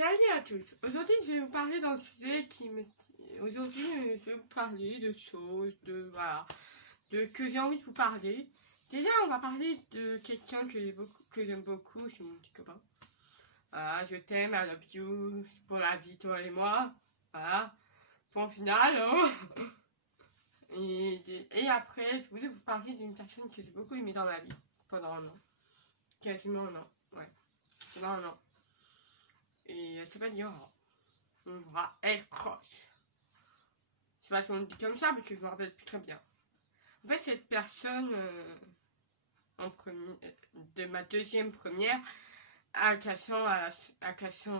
Salut à tous. Aujourd'hui, je vais vous parler d'un sujet Aujourd'hui, je vais vous parler de choses, que j'ai envie de vous parler. Déjà, on va parler de quelqu'un que j'aime beaucoup, c'est mon petit copain. Voilà, je t'aime, I love you, pour la vie, toi et moi. Voilà, point final, hein. Et après, je voulais vous parler d'une personne que j'ai beaucoup aimée dans ma vie, pendant un an. Quasiment un an, ouais. Pendant un an. Et elle s'appelle Yora. Yora, elle croche. Je sais pas si on le dit comme ça, parce que je me rappelle plus très bien. En fait, cette personne, de ma deuxième première, à l'Assomption,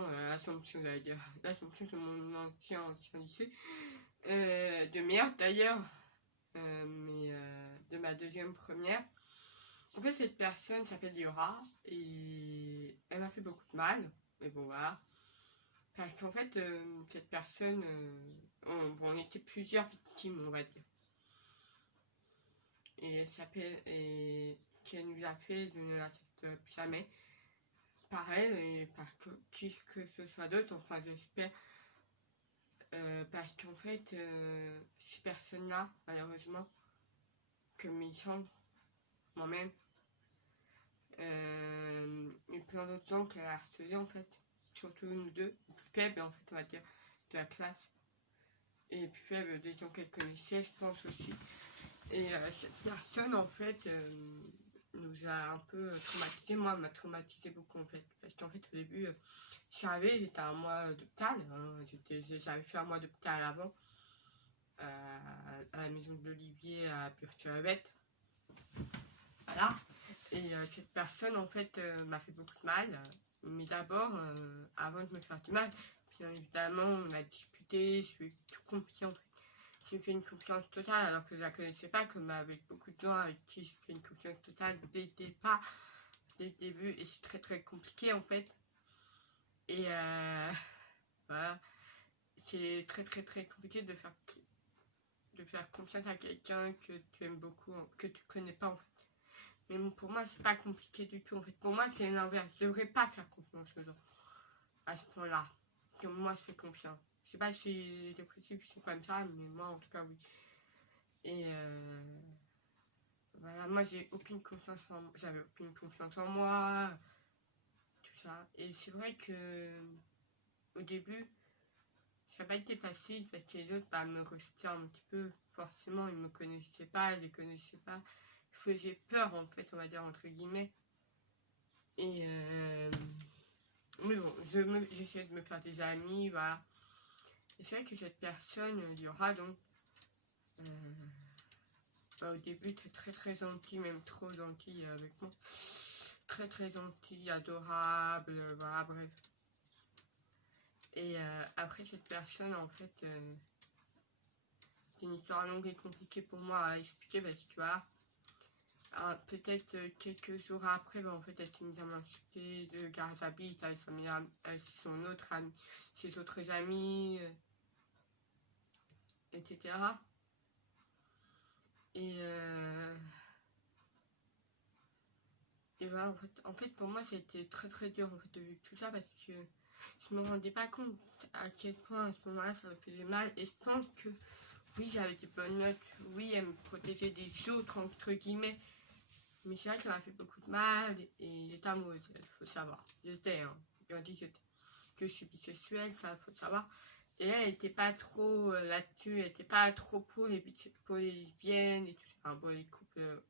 j'allais dire. L'Assomption, c'est mon ancien lycée. De merde, d'ailleurs. De ma deuxième première. En fait, cette personne s'appelle Yora, et elle m'a fait beaucoup de mal. Mais bon, voilà. Parce qu'en fait, cette personne, on était plusieurs victimes, on va dire. Et qu'elle nous a fait, je ne l'accepte jamais. Par elle et par qui que ce soit d'autre, enfin j'espère. Parce qu'en fait, ces personnes-là, malheureusement, comme il semble, moi-même, et plein d'autres gens qu'elle a harcelés en fait, surtout nous deux, plus faibles en fait, on va dire, de la classe. Et plus faible des gens qu'elle connaissait, je pense aussi. Et cette personne, en fait, nous a un peu traumatisé. Moi, elle m'a traumatisé beaucoup, en fait. Parce qu'en fait, au début, j'étais un mois d'hôpital. Hein, j'avais fait un mois d'hôpital avant. À la maison d'Olivier, à Pure-sur-la-Bête. Voilà. Et cette personne, en fait, m'a fait beaucoup de mal. Mais d'abord, avant de me faire du mal, bien évidemment, on a discuté, je suis tout compliqué, en fait. J'ai fait une confiance totale alors que je la connaissais pas, comme avec beaucoup de gens avec qui j'ai fait une confiance totale dès le départ, dès le début, et c'est très très compliqué en fait. Et voilà, c'est très très très compliqué de faire confiance à quelqu'un que tu aimes beaucoup, que tu connais pas en fait. Mais bon, pour moi, c'est pas compliqué du tout en fait. Pour moi, c'est l'inverse. Je devrais pas faire confiance aux gens à ce point-là. Comme moi, je fais confiance. Je sais pas si les principes sont comme ça, mais moi en tout cas, oui. Et voilà, moi j'avais aucune confiance en moi, tout ça. Et c'est vrai que au début, ça n'a pas été facile parce que les autres me rejetaient un petit peu. Forcément, ils me connaissaient pas, je les connaissais pas. Je faisais peur en fait, on va dire entre guillemets. Et mais bon, j'essayais de me faire des amis, voilà. Et c'est vrai que cette personne, il y aura donc au début, était très très gentil, même trop gentil avec moi. Très très gentil, adorable, voilà, bref. Et après, cette personne, en fait, c'est une histoire longue et compliquée pour moi à expliquer parce que tu vois, peut-être quelques jours après, en fait, elle s'est mise à m'insulter de garage habite avec son autre ami, ses autres amis, etc. Et voilà, en fait, pour moi, ça a été très très dur en fait, de vivre tout ça parce que je me rendais pas compte à quel point à ce moment-là ça me faisait mal. Et je pense que oui, j'avais des bonnes notes, oui, elle me protégeait des autres, entre guillemets. Mais c'est vrai que ça m'a fait beaucoup de mal et j'étais amoureuse, il faut savoir. J'étais, hein, on dit que je suis bisexuelle, ça faut savoir. Et elle était pas trop là-dessus, elle était pas trop pour pour les lesbiennes et tout ça. Enfin, bon, les couples,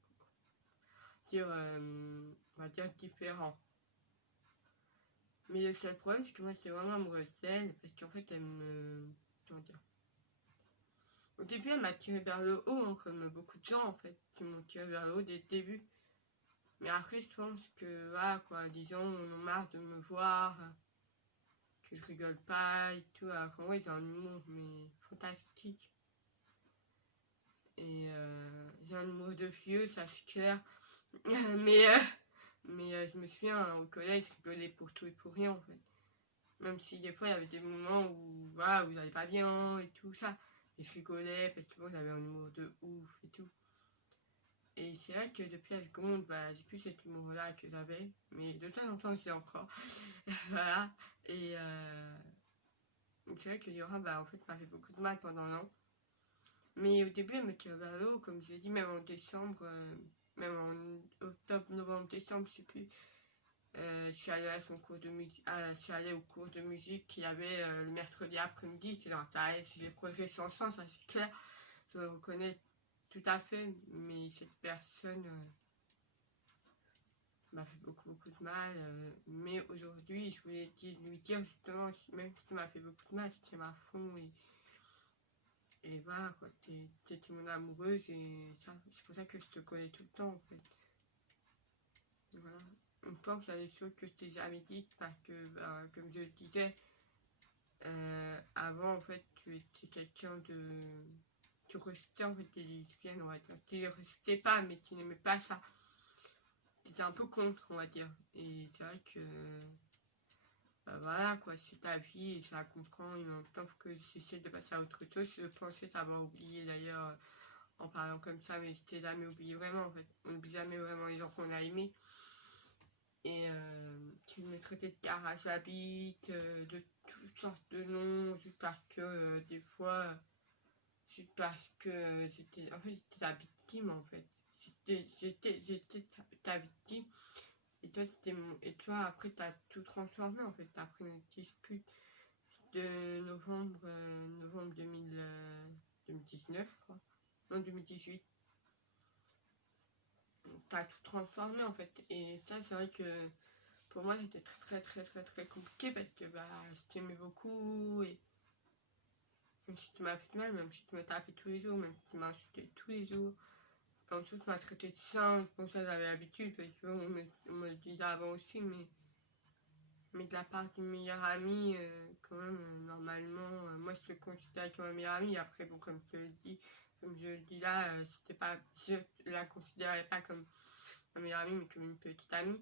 on va dire différents. Mais le seul problème, c'est que moi, c'est vraiment amoureuse d'elle, parce qu'en fait, elle me... Comment dire? Au début, elle m'a tiré vers le haut, hein, comme beaucoup de gens, en fait, qui m'ont tiré vers le haut dès le début. Mais après, je pense que, voilà, quoi, disons, on a marre de me voir, que je rigole pas et tout, alors qu'en vrai, j'ai un humour, mais fantastique. Et j'ai un humour de vieux, ça c'est clair. mais je me souviens, au collège, je rigolais pour tout et pour rien, en fait. Même si des fois, il y avait des moments où, voilà, où j'allais pas bien et tout ça. Et je rigolais parce que bon, j'avais un humour de ouf et tout. Et c'est vrai que depuis la seconde, bah, j'ai plus cet humour-là que j'avais, mais de temps en temps, je l'ai encore. Voilà. Et c'est vrai que Laura, bah, en fait, m'a fait beaucoup de mal pendant un an. Mais au début, elle me tirait vers le haut, comme je l'ai dit, même en décembre, même en octobre, novembre, décembre, je sais plus. Je suis allée à son cours de musique, je suis allée au cours de musique qu'il y avait le mercredi après-midi, qui dans ta si j'ai progressé en sens, ça c'est clair, je le reconnais tout à fait, mais cette personne m'a fait beaucoup de mal. Mais aujourd'hui, je voulais lui dire justement, même si ça m'a fait beaucoup de mal, c'était ma fond et voilà quoi, t'étais mon amoureuse et ça, c'est pour ça que je te connais tout le temps en fait. Voilà. Je pense qu'il y a des choses que je t'ai jamais dites parce que, ben, comme je le disais, avant en fait, tu étais quelqu'un de. Tu restais en fait des lesbiennes, on va dire. Tu ne restais pas, mais tu n'aimais pas ça. Tu étais un peu contre, on va dire. Et c'est vrai que. Bah voilà quoi, c'est ta vie et je la comprends. Et en même temps, faut que j'essaie de passer à autre chose. Je pensais t'avoir oublié d'ailleurs en parlant comme ça, mais je t'ai jamais oublié vraiment en fait. On n'oublie jamais vraiment les gens qu'on a aimés. Et qui me traitait de garage à bite, de toutes sortes de noms, juste parce que des fois, juste parce que j'étais. En fait, j'étais ta victime en fait. J'étais ta victime. Et toi, et toi après, t'as tout transformé en fait. T'as pris une dispute de novembre 2019, je crois. Non, 2018. T'as tout transformé en fait. Et ça, c'est vrai que pour moi, c'était très compliqué parce que bah, je t'aimais beaucoup et même si tu m'as fait mal, même si tu m'as tapé tous les jours, même si tu m'as insulté tous les jours, ensuite tu m'as traité de sain, comme ça j'avais l'habitude parce qu'on me le disait avant aussi, mais de la part d'une meilleure amie, quand même, normalement, moi je te considérais comme ma meilleure amie, après bon, comme je le dis là, c'était pas, je la considérais pas comme ma meilleure amie, mais comme une petite amie.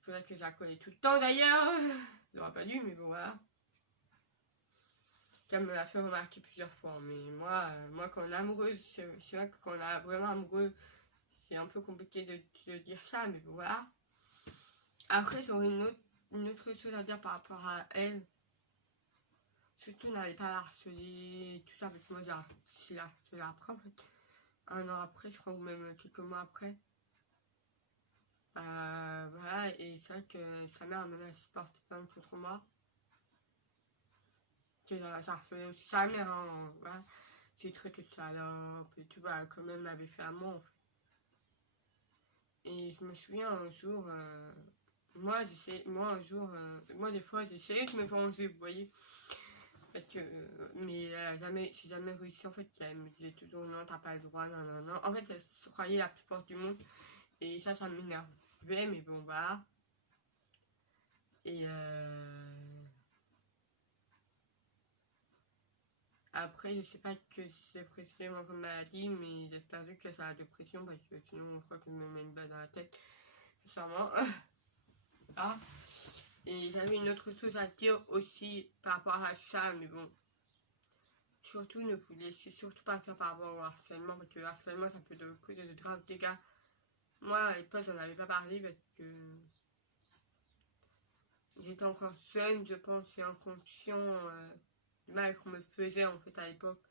C'est pour ça que je la connais tout le temps d'ailleurs. J'aurais pas dû, mais bon voilà. Elle me l'a fait remarquer plusieurs fois. Mais moi quand on est amoureuse, c'est vrai que quand on est vraiment amoureux, c'est un peu compliqué de dire ça, mais bon voilà. Après, j'aurais une autre chose à dire par rapport à elle. Surtout, n'allez pas la harceler, tout ça, parce que moi j'ai harcelé après en fait. Un an après, je crois, ou même quelques mois après. Voilà, et c'est vrai que sa mère me a porté plainte contre moi. Que ça harcelait aussi sa mère, hein, voilà. J'ai traité de salope et tout, bah, comme elle m'avait fait à moi en fait. Et je me souviens un jour, moi un jour, moi des fois j'essayais de me venger, vous voyez. Parce que, mais j'ai jamais réussi en fait. Elle me disait toujours non, t'as pas le droit, non. En fait, elle se croyait la plus forte du monde. Et ça m'énervait, mais bon, bah. Et après, je sais pas que c'est précisément comme maladie, mais j'espère juste que c'est la dépression parce que sinon, je crois que je me mets une balle dans la tête, sincèrement. Ah. Et j'avais une autre chose à dire aussi par rapport à ça, mais bon. Surtout, ne vous laissez surtout pas faire par rapport au harcèlement, parce que le harcèlement, ça peut causer de graves dégâts. Moi, à l'époque, j'en avais pas parlé parce que j'étais encore jeune, je pense, et inconscient du mal qu'on me faisait en fait à l'époque.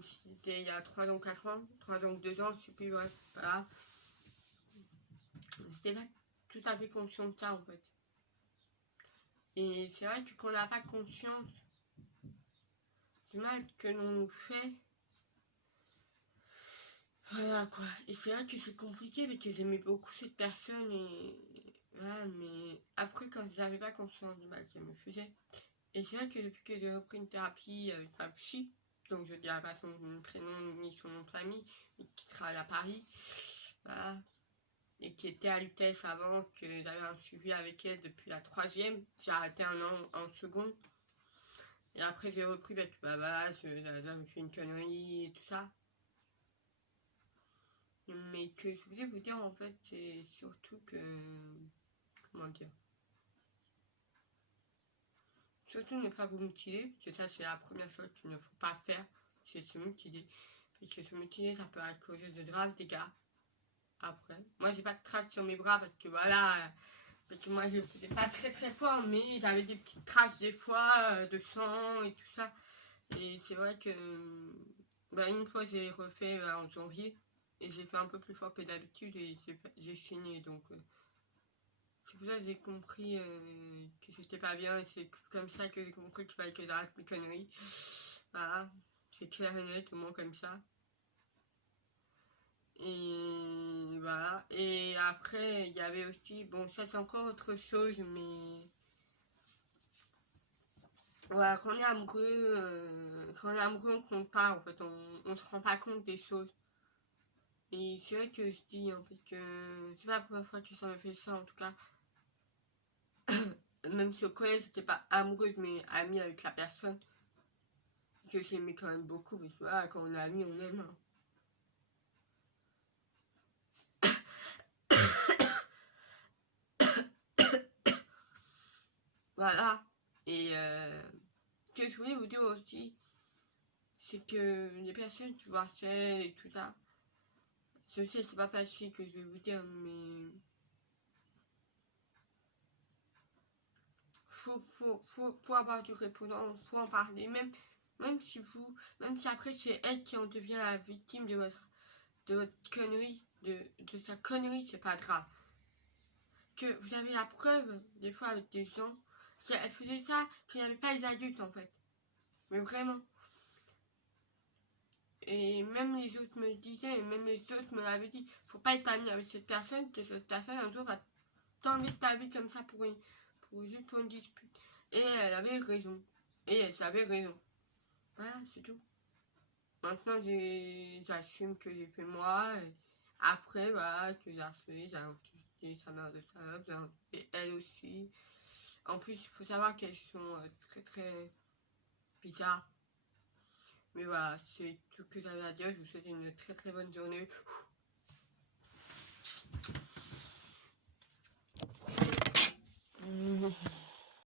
C'était il y a 3 ans, 4 ans, 3 ans ou 2 ans, je sais plus, bref, voilà. J'étais pas tout à fait conscient de ça en fait. Et c'est vrai que quand on n'a pas conscience du mal que l'on nous fait, voilà quoi. Et c'est vrai que c'est compliqué parce que j'aimais beaucoup cette personne et voilà, mais après quand j'avais pas conscience du mal qu'elle me faisait. Et c'est vrai que depuis que j'ai repris une thérapie avec ma psy, donc je dirais pas son prénom ni son nom de famille, mais qui travaille à Paris, voilà, et qui était à l'UTS avant, que j'avais un suivi avec elle depuis la 3e, j'ai arrêté un an en seconde. Et après j'ai repris avec bah voilà, j'avais fait une connerie et tout ça. Mais que je voulais vous dire en fait, c'est surtout que. Comment dire? Surtout ne pas vous mutiler, parce que ça c'est la première chose qu'il ne faut pas faire, c'est se mutiler. Parce que se mutiler, ça peut causer de graves dégâts. après. Moi, j'ai pas de traces sur mes bras parce que voilà, parce que moi, je faisais pas très fort, mais j'avais des petites traces des fois de sang et tout ça. Et c'est vrai que bah, une fois, j'ai refait en janvier et j'ai fait un peu plus fort que d'habitude et j'ai saigné. Donc, c'est pour ça que j'ai compris que c'était pas bien et c'est comme ça que j'ai compris qu'il fallait que j'arrête mes conneries. Voilà, c'est clair et net, au moins comme ça. Et voilà. Et après, il y avait aussi, bon, ça c'est encore autre chose, mais voilà, quand on est amoureux, on compte pas, en fait, on se rend pas compte des choses. Et c'est vrai que je dis, en fait, que c'est pas la première fois que ça me fait ça, en tout cas. Même si au collège, j'étais pas amoureuse, mais amie avec la personne, que j'aimais quand même beaucoup, parce que voilà, quand on est amis, on aime. Hein. Voilà. Et ce que je voulais vous dire aussi, c'est que les personnes qui vous harcèlent et tout ça, je sais, c'est pas facile que je vais vous dire, mais faut avoir du répondant, faut en parler, même si après c'est elle qui en devient la victime de votre connerie, de sa connerie, c'est pas grave. Que vous avez la preuve, des fois avec des gens, qu'elle faisait ça, qu'il n'y avait pas les adultes en fait. Mais vraiment. Et même les autres me le disaient, et même les autres me l'avaient dit, faut pas être ami avec cette personne, que cette personne un jour va t'enlever de ta vie comme ça juste pour une dispute. Et elle avait raison. Et elle savait raison. Voilà, c'est tout. Maintenant, j'assume que j'ai fait moi. Et après, voilà, que j'ai harcelé, j'ai insulté sa mère de salope, j'ai insulté elle aussi. En plus, il faut savoir qu'elles sont très bizarres. Mais voilà, c'est tout ce que j'avais à dire. Je vous souhaite une très bonne journée.